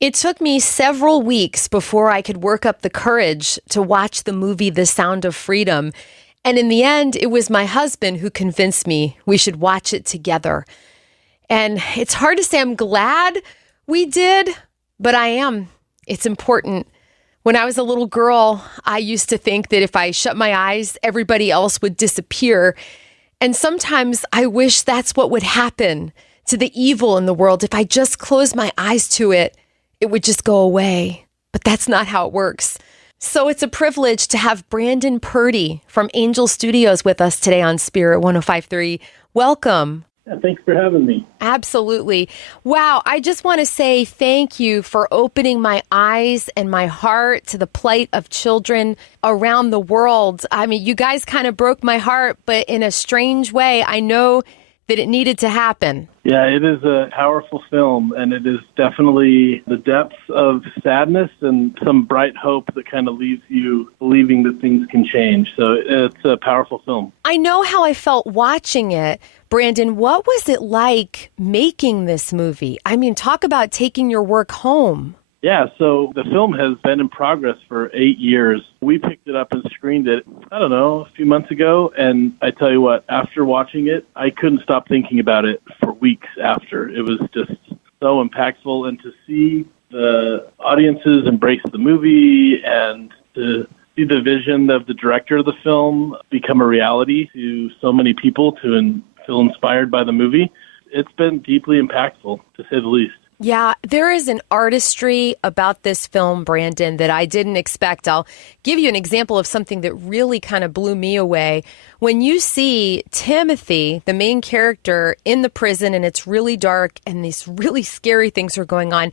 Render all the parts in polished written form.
It took me several weeks before I could work up the courage to watch the movie The Sound of Freedom. And in the end, it was my husband who convinced me we should watch it together. And it's hard to say I'm glad we did, but I am. It's important. When I was a little girl, I used to think that if I shut my eyes, everybody else would disappear. And sometimes I wish that's what would happen to the evil in the world. If I just closed my eyes to it, it would just go away. But that's not how it works. So it's a privilege to have Brandon Purdy from Angel Studios with us today on Spirit 105.3. Welcome. Yeah, thanks for having me. Absolutely. Wow. I just want to say thank you for opening my eyes and my heart to the plight of children around the world. I mean, you guys kind of broke my heart, but in a strange way, I know that it needed to happen. Yeah, it is a powerful film, and it is definitely the depths of sadness and some bright hope that kind of leaves you believing that things can change. So it's a powerful film. I know how I felt watching it. Brandon, what was it like making this movie? I mean, talk about taking your work home. Yeah, so the film has been in progress for 8 years. We picked it up and screened it, a few months ago. And I tell you what, after watching it, I couldn't stop thinking about it for weeks after. It was just so impactful. And to see the audiences embrace the movie and to see the vision of the director of the film become a reality to so many people to feel inspired by the movie, it's been deeply impactful, to say the least. Yeah, there is an artistry about this film, Brandon, that I didn't expect. I'll give you an example of something that really kind of blew me away. When you see Timothy, the main character, in the prison and it's really dark and these really scary things are going on,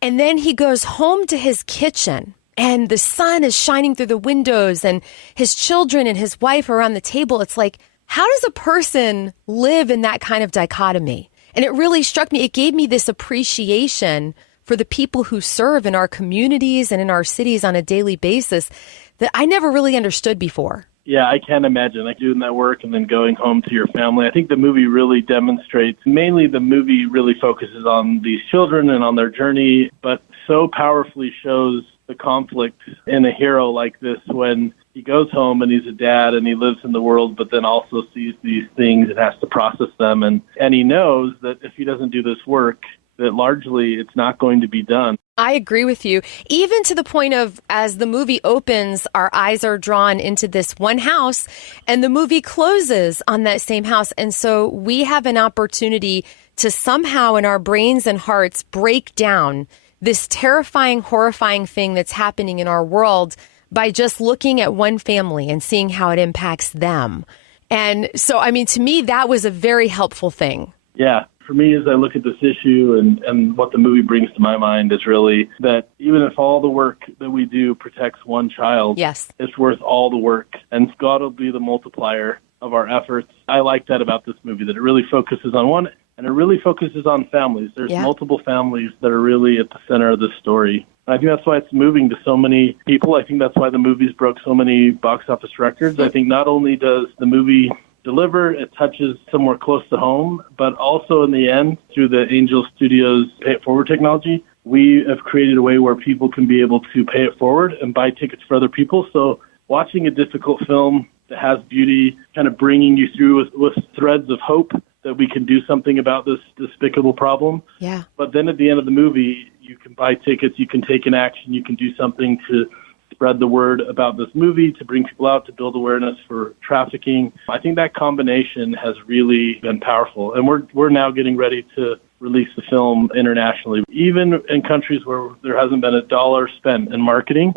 and then he goes home to his kitchen and the sun is shining through the windows and his children and his wife are around the table. It's like, how does a person live in that kind of dichotomy? And it really struck me. It gave me this appreciation for the people who serve in our communities and in our cities on a daily basis that I never really understood before. Yeah, I can't imagine doing that work and then going home to your family. I think the movie really demonstrates, mainly the movie really focuses on these children and on their journey, but so powerfully shows the conflict in a hero like this when he goes home and he's a dad and he lives in the world, but then also sees these things and has to process them. And he knows that if he doesn't do this work, that largely it's not going to be done. I agree with you, even to the point of as the movie opens, our eyes are drawn into this one house and the movie closes on that same house. And so we have an opportunity to somehow in our brains and hearts break down this terrifying, horrifying thing that's happening in our world by just looking at one family and seeing how it impacts them. And so, I mean, to me, that was a very helpful thing. Yeah. For me, as I look at this issue and what the movie brings to my mind is really that even if all the work that we do protects one child, yes, it's worth all the work. And God will be the multiplier of our efforts. I like that about this movie, that it really focuses on one, and it really focuses on families. There's multiple families that are really at the center of this story. I think that's why it's moving to so many people. I think that's why the movies broke so many box office records. I think not only does the movie deliver, it touches somewhere close to home, but also in the end, through the Angel Studios Pay It Forward technology, we have created a way where people can be able to pay it forward and buy tickets for other people. So watching a difficult film that has beauty, kind of bringing you through with threads of hope that we can do something about this despicable problem. Yeah. But then at the end of the movie, you can buy tickets, you can take an action, you can do something to spread the word about this movie, to bring people out, to build awareness for trafficking. I think that combination has really been powerful. And we're now getting ready to release the film internationally. Even in countries where there hasn't been a dollar spent in marketing,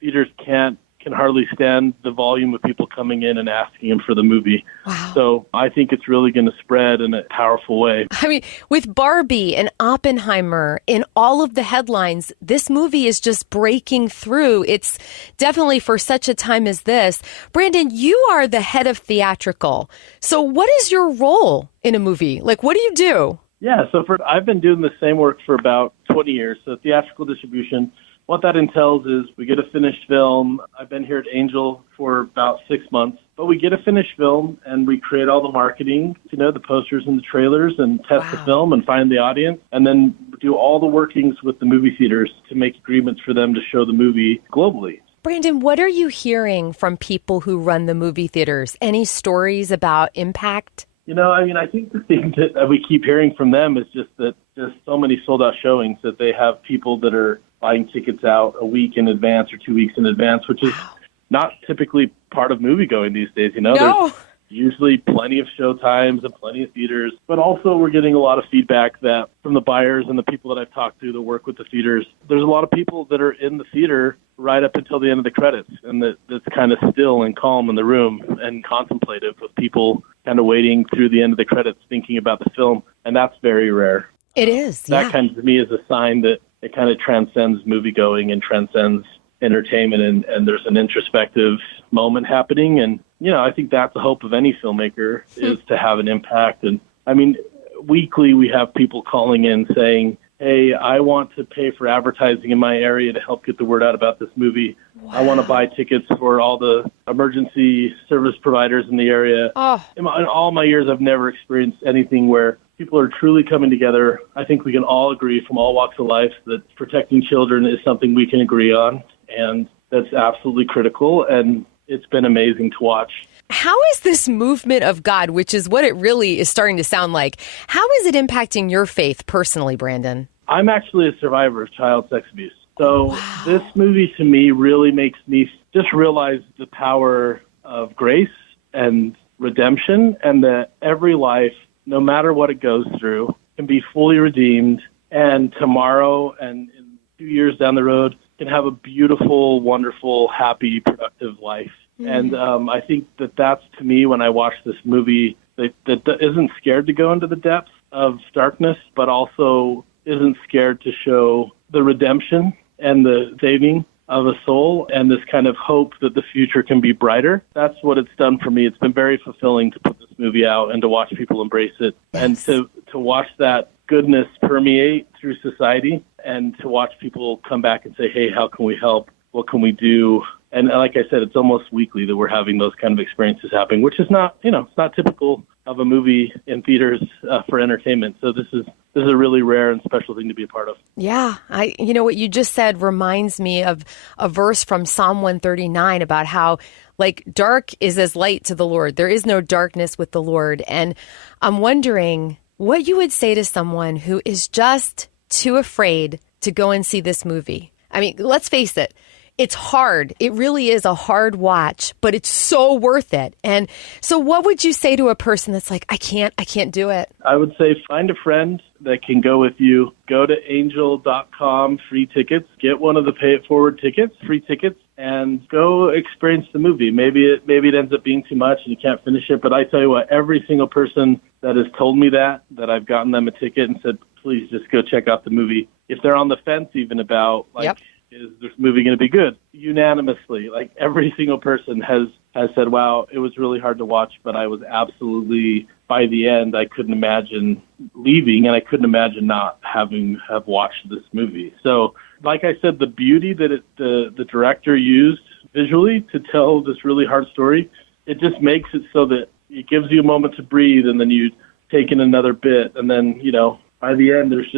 theaters can hardly stand the volume of people coming in and asking him for the movie. Wow. So I think it's really going to spread in a powerful way. I mean, with Barbie and Oppenheimer in all of the headlines, this movie is just breaking through. It's definitely for such a time as this. Brandon, you are the head of theatrical. So what is your role in a movie? Like, what do you do? Yeah, so I've been doing the same work for about 20 years, so theatrical distribution. what that entails is we get a finished film. I've been here at Angel for about 6 months, but we get a finished film and we create all the marketing, the posters and the trailers, and test the film and find the audience, and then do all the workings with the movie theaters to make agreements for them to show the movie globally. Brandon, what are you hearing from people who run the movie theaters? Any stories about impact? I think the thing that we keep hearing from them is just that there's so many sold-out showings that they have people that are buying tickets out a week in advance or 2 weeks in advance, which is not typically part of moviegoing these days. No. There's usually plenty of show times and plenty of theaters, but also we're getting a lot of feedback that from the buyers and the people that I've talked to that work with the theaters, there's a lot of people that are in the theater right up until the end of the credits, and that's kind of still and calm in the room and contemplative, with people kind of waiting through the end of the credits thinking about the film, and that's very rare. It is, That kind of, to me, is a sign that it kind of transcends moviegoing and transcends entertainment, and there's an introspective moment happening. And, I think that's the hope of any filmmaker, is to have an impact. And, weekly we have people calling in saying, hey, I want to pay for advertising in my area to help get the word out about this movie. Wow. I want to buy tickets for all the emergency service providers in the area. In all my years, I've never experienced anything where people are truly coming together. I think we can all agree from all walks of life that protecting children is something we can agree on, and that's absolutely critical, and it's been amazing to watch. How is this movement of God, which is what it really is starting to sound like, how is it impacting your faith personally, Brandon? I'm actually a survivor of child sex abuse. So This movie to me really makes me just realize the power of grace and redemption, and that every life, no matter what it goes through, can be fully redeemed, and tomorrow and in 2 years down the road can have a beautiful, wonderful, happy, productive life. And I think that's, to me, when I watch this movie, that isn't scared to go into the depths of darkness, but also isn't scared to show the redemption and the saving of a soul, and this kind of hope that the future can be brighter. That's what it's done for me. It's been very fulfilling to put this movie out and to watch people embrace it, and to watch that goodness permeate through society, and to watch people come back and say, hey, how can we help? What can we do? And like I said, it's almost weekly that we're having those kind of experiences happening, which is not, it's not typical of a movie in theaters for entertainment. So this is a really rare and special thing to be a part of. Yeah. What you just said reminds me of a verse from Psalm 139 about how, dark is as light to the Lord. There is no darkness with the Lord. And I'm wondering what you would say to someone who is just too afraid to go and see this movie. Let's face it. It's hard. It really is a hard watch, but it's so worth it. And so what would you say to a person that's like, I can't do it? I would say find a friend that can go with you. Go to angel.com, free tickets. Get one of the pay it forward tickets, free tickets, and go experience the movie. Maybe it ends up being too much and you can't finish it. But I tell you what, every single person that has told me that I've gotten them a ticket and said, please just go check out the movie. If they're on the fence even about, is this movie going to be good? Unanimously, every single person has said, wow, it was really hard to watch, but I was absolutely, by the end, I couldn't imagine leaving, and I couldn't imagine not have watched this movie. So, like I said, the beauty that the director used visually to tell this really hard story, it just makes it so that it gives you a moment to breathe, and then you take in another bit, and then, by the end, there's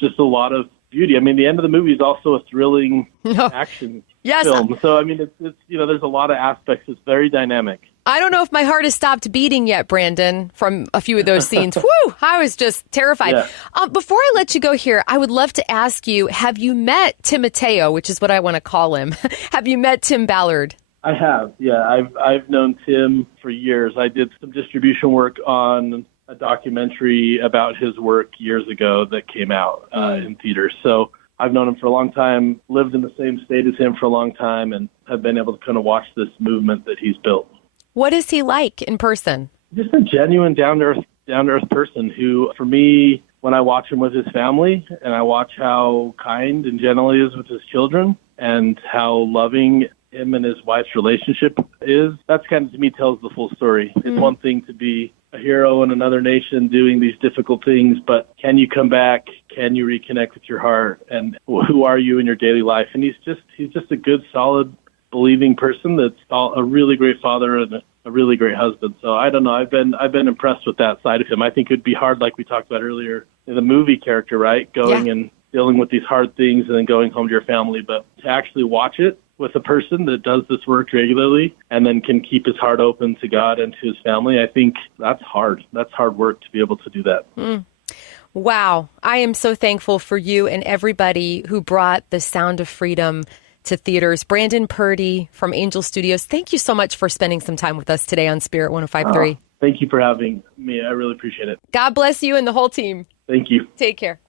just a lot of beauty. The end of the movie is also a thrilling action film. So, it's there's a lot of aspects. It's very dynamic. I don't know if my heart has stopped beating yet, Brandon, from a few of those scenes. Whew, I was just terrified. Yeah. Before I let you go here, I would love to ask you, have you met Tim Mateo, which is what I want to call him? Have you met Tim Ballard? I have, yeah. I've known Tim for years. I did some distribution work on a documentary about his work years ago that came out in theaters. So I've known him for a long time, lived in the same state as him for a long time, and have been able to kind of watch this movement that he's built. What is he like in person? Just a genuine down-to-earth person who, for me, when I watch him with his family and I watch how kind and gentle he is with his children and how loving him and his wife's relationship is, that's kind of, to me, tells the full story. It's one thing to be a hero in another nation doing these difficult things, but can you come back? can you reconnect with your heart, and who are you in your daily life? And he's just a good, solid, believing person that's a really great father and a really great husband. So I don't know. I've been impressed with that side of him. I think it'd be hard, like we talked about earlier, in the movie character, right? Going and dealing with these hard things and then going home to your family. But to actually watch it with a person that does this work regularly and then can keep his heart open to God and to his family, I think that's hard. That's hard work to be able to do that. Wow. I am so thankful for you and everybody who brought the sound of freedom to theaters. Brandon Purdy from Angel Studios, thank you so much for spending some time with us today on Spirit 105.3. Thank you for having me. I really appreciate it. God bless you and the whole team. Thank you. Take care.